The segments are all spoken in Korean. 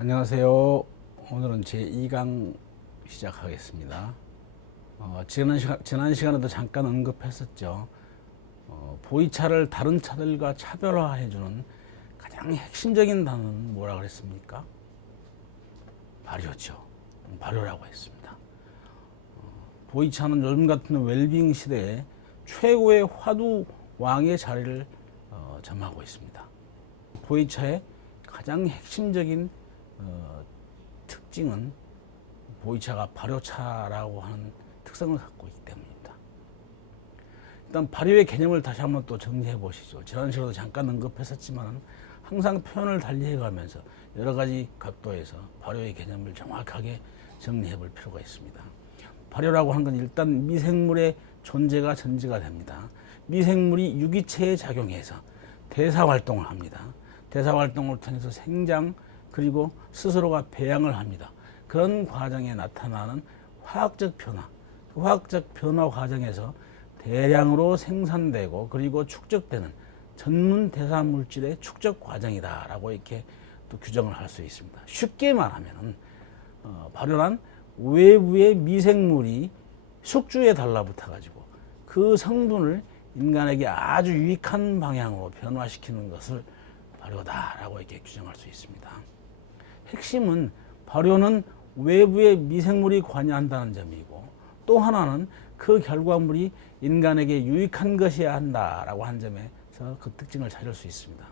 안녕하세요. 오늘은 제2강 시작하겠습니다. 지난 시간에도 잠깐 언급했었죠. 보이차를 다른 차들과 차별화해주는 가장 핵심적인 단어는 뭐라 그랬습니까? 발효죠. 발효라고 했습니다. 보이차는 요즘 같은 웰빙 시대에 최고의 화두 왕의 자리를 점하고 있습니다. 보이차의 가장 핵심적인 특징은 보이차가 발효차라고 하는 특성을 갖고 있기 때문입니다. 일단 발효의 개념을 다시 한번 또 정리해 보시죠. 지난 시간에도 잠깐 언급했었지만 항상 표현을 달리해 가면서 여러 가지 각도에서 발효의 개념을 정확하게 정리해 볼 필요가 있습니다. 발효라고 하는 건 일단 미생물의 존재가 전제가 됩니다. 미생물이 유기체에 작용해서 대사활동을 합니다. 대사활동을 통해서 생장 그리고 스스로가 배양을 합니다. 그런 과정에 나타나는 화학적 변화, 화학적 변화 과정에서 대량으로 생산되고 그리고 축적되는 전문 대사 물질의 축적 과정이다라고 이렇게 또 규정을 할 수 있습니다. 쉽게 말하면은 발효란 외부의 미생물이 숙주에 달라붙어 가지고 그 성분을 인간에게 아주 유익한 방향으로 변화시키는 것을 발효다라고 이렇게 규정할 수 있습니다. 핵심은 발효는 외부의 미생물이 관여한다는 점이고 또 하나는 그 결과물이 인간에게 유익한 것이어야 한다라고 한 점에서 그 특징을 찾을 수 있습니다.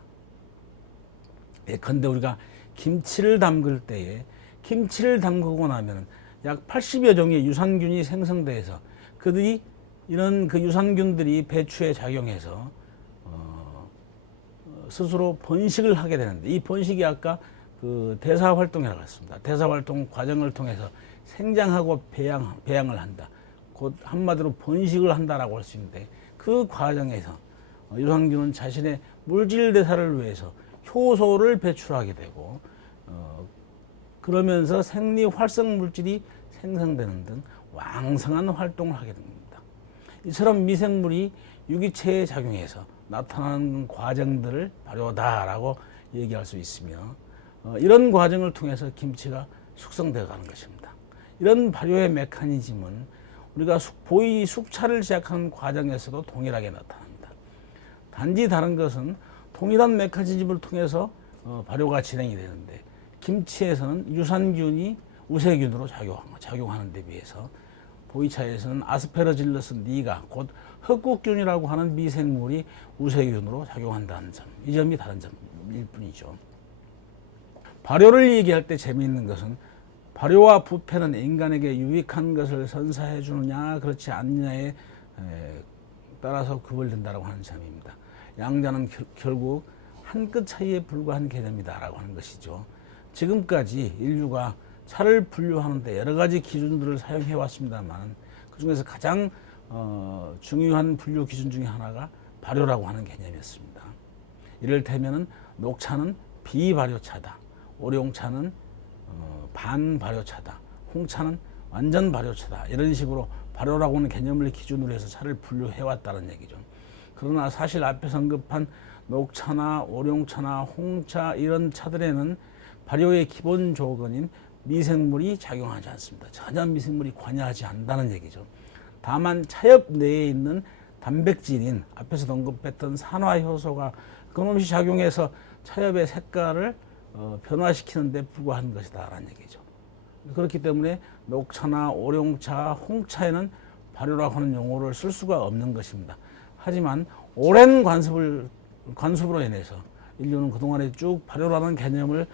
예컨대 우리가 김치를 담글 때에 김치를 담그고 나면 약 80여 종의 유산균이 생성돼서 그들이 이런 그 유산균들이 배추에 작용해서 스스로 번식을 하게 되는데 이 번식이 아까 그 대사 활동이라고 했습니다. 대사 활동 과정을 통해서 생장하고 배양을 한다. 곧 한마디로 번식을 한다라고 할 수 있는데 그 과정에서 유산균은 자신의 물질 대사를 위해서 효소를 배출하게 되고 그러면서 생리 활성 물질이 생성되는 등 왕성한 활동을 하게 됩니다. 이처럼 미생물이 유기체에 작용해서 나타나는 과정들을 발효다라고 얘기할 수 있으며 이런 과정을 통해서 김치가 숙성되어 가는 것입니다. 이런 발효의 메커니즘은 우리가 보이 숙차를 시작하는 과정에서도 동일하게 나타납니다. 단지 다른 것은 동일한 메커니즘을 통해서 발효가 진행이 되는데 김치에서는 유산균이 우세균으로 작용하는 데 비해서 보이차에서는 아스페러질러스 니가 곧 흑국균이라고 하는 미생물이 우세균으로 작용한다는 점, 이 점이 다른 점일 뿐이죠. 발효를 얘기할 때 재미있는 것은 발효와 부패는 인간에게 유익한 것을 선사해 주느냐 그렇지 않느냐에 따라서 구별된다고 하는 점입니다. 양자는 결국 한 끗 차이에 불과한 개념이다라고 하는 것이죠. 지금까지 인류가 차를 분류하는데 여러 가지 기준들을 사용해 왔습니다만 그 중에서 가장 중요한 분류 기준 중에 하나가 발효라고 하는 개념이었습니다. 이를테면은 녹차는 비발효차다. 오룡차는 반발효차다. 홍차는 완전 발효차다. 이런 식으로 발효라고 하는 개념을 기준으로 해서 차를 분류해 왔다는 얘기죠. 그러나 사실 앞에서 언급한 녹차나 오룡차나 홍차 이런 차들에는 발효의 기본 조건인 미생물이 작용하지 않습니다. 전혀 미생물이 관여하지 않는다는 얘기죠. 다만 차엽 내에 있는 단백질인 앞에서 언급했던 산화효소가 끊임없이 작용해서 차엽의 색깔을 변화시키는 데 불과한 것이다 라는 얘기죠. 그렇기 때문에 녹차나 오룡차, 홍차에는 발효라고 하는 용어를 쓸 수가 없는 것입니다. 하지만 오랜 관습으로 인해서 인류는 그동안에 쭉 발효라는 개념을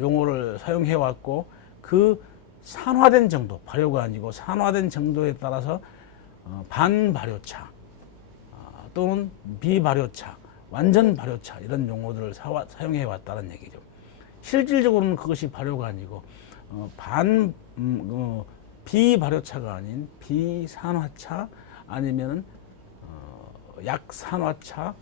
용어를 사용해 왔고 그 산화된 정도, 발효가 아니고 산화된 정도에 따라서 반발효차 또는 비발효차, 완전 발효차 이런 용어들을 사용해 왔다는 얘기죠. 실질적으로는 그것이 발효가 아니고 비발효차가 아닌 비산화차 아니면은 약산화차,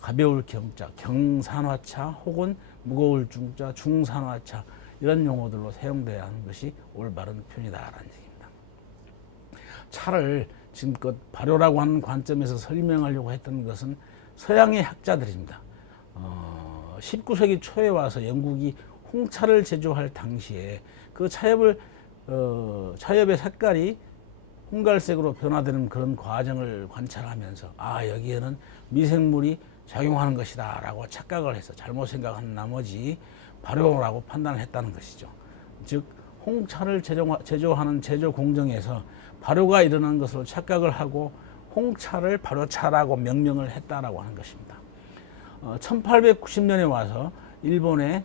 가벼울 경자, 경산화차 혹은 무거울 중자, 중산화차 이런 용어들로 사용돼야 하는 것이 올바른 표현이다라는 얘기입니다. 차를 지금껏 발효라고 하는 관점에서 설명하려고 했던 것은 서양의 학자들입니다. 19세기 초에 와서 영국이 홍차를 제조할 당시에 그 차엽의 색깔이 홍갈색으로 변화되는 그런 과정을 관찰하면서 여기에는 미생물이 작용하는 것이다 라고 착각을 해서 잘못 생각한 나머지 발효라고 판단을 했다는 것이죠. 즉 홍차를 제조하는 제조 공정에서 발효가 일어난 것으로 착각을 하고 홍차를 발효차라고 명명을 했다라고 하는 것입니다. 1890년에 와서 일본의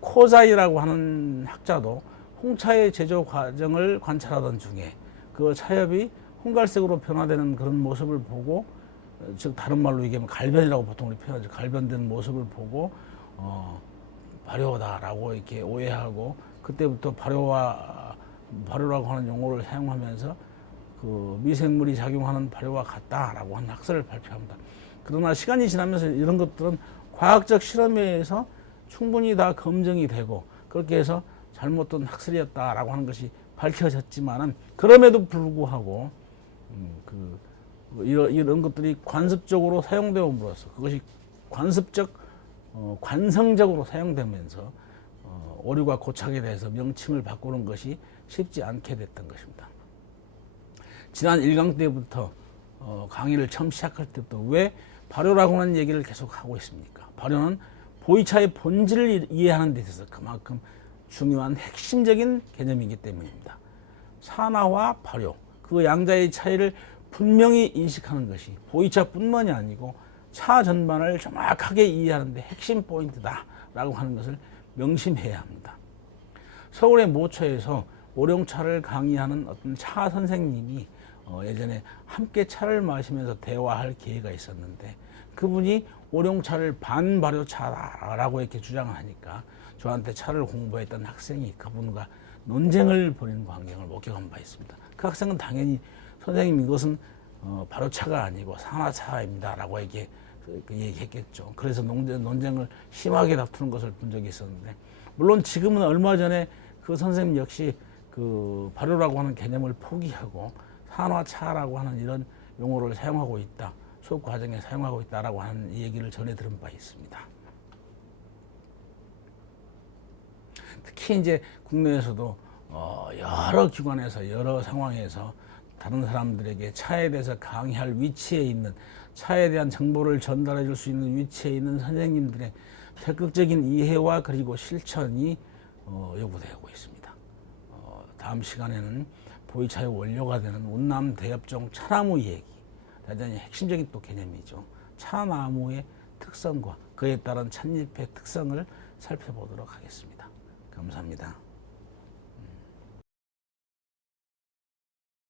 코자이라고 하는 학자도 홍차의 제조 과정을 관찰하던 중에 그 차엽이 홍갈색으로 변화되는 그런 모습을 보고, 즉 다른 말로 얘기하면 갈변이라고 보통 우리 표현하죠. 갈변된 모습을 보고 발효다라고 이렇게 오해하고, 그때부터 발효라고 하는 용어를 사용하면서 그 미생물이 작용하는 발효와 같다라고 하는 학설을 발표합니다. 그러나 시간이 지나면서 이런 것들은 과학적 실험에 의해서 충분히 다 검증이 되고, 그렇게 해서 잘못된 학설이었다라고 하는 것이 밝혀졌지만은, 그럼에도 불구하고 이런 것들이 관습적으로 사용되므로써 그것이 관성적으로 사용되면서 오류가 고착에 대해서 명칭을 바꾸는 것이 쉽지 않게 됐던 것입니다. 지난 1강 때부터 강의를 처음 시작할 때부터 왜 발효라고 하는 얘기를 계속 하고 있습니까? 발효는 보이차의 본질을 이해하는 데 있어서 그만큼 중요한 핵심적인 개념이기 때문입니다. 산화와 발효, 그 양자의 차이를 분명히 인식하는 것이 보이차뿐만이 아니고 차 전반을 정확하게 이해하는 데 핵심 포인트다라고 하는 것을 명심해야 합니다. 서울의 모처에서 오룡차를 강의하는 어떤 차 선생님이 예전에 함께 차를 마시면서 대화할 기회가 있었는데, 그분이 오룡차를 반발효차라고 이렇게 주장을 하니까 저한테 차를 공부했던 학생이 그분과 논쟁을 벌이는 광경을 목격한 바 있습니다. 그 학생은 당연히 선생님 이것은 발효차가 아니고 산화차입니다 라고 이렇게 얘기했겠죠. 그래서 논쟁을 심하게 다투는 것을 본 적이 있었는데, 물론 지금은 얼마 전에 그 선생님 역시 그 발효라고 하는 개념을 포기하고 산화차라고 하는 이런 용어를 사용하고 있다, 수업 과정에 사용하고 있다라고 하는 얘기를 전해 들은 바 있습니다. 특히 이제 국내에서도 여러 기관에서 여러 상황에서 다른 사람들에게 차에 대해서 강의할 위치에 있는, 차에 대한 정보를 전달해 줄 수 있는 위치에 있는 선생님들의 적극적인 이해와 그리고 실천이 요구되고 있습니다. 다음 시간에는 보이차의 원료가 되는 운남 대엽종 차나무 얘기, 대단히 핵심적인 또 개념이죠. 차나무의 특성과 그에 따른 찻잎의 특성을 살펴보도록 하겠습니다. 감사합니다.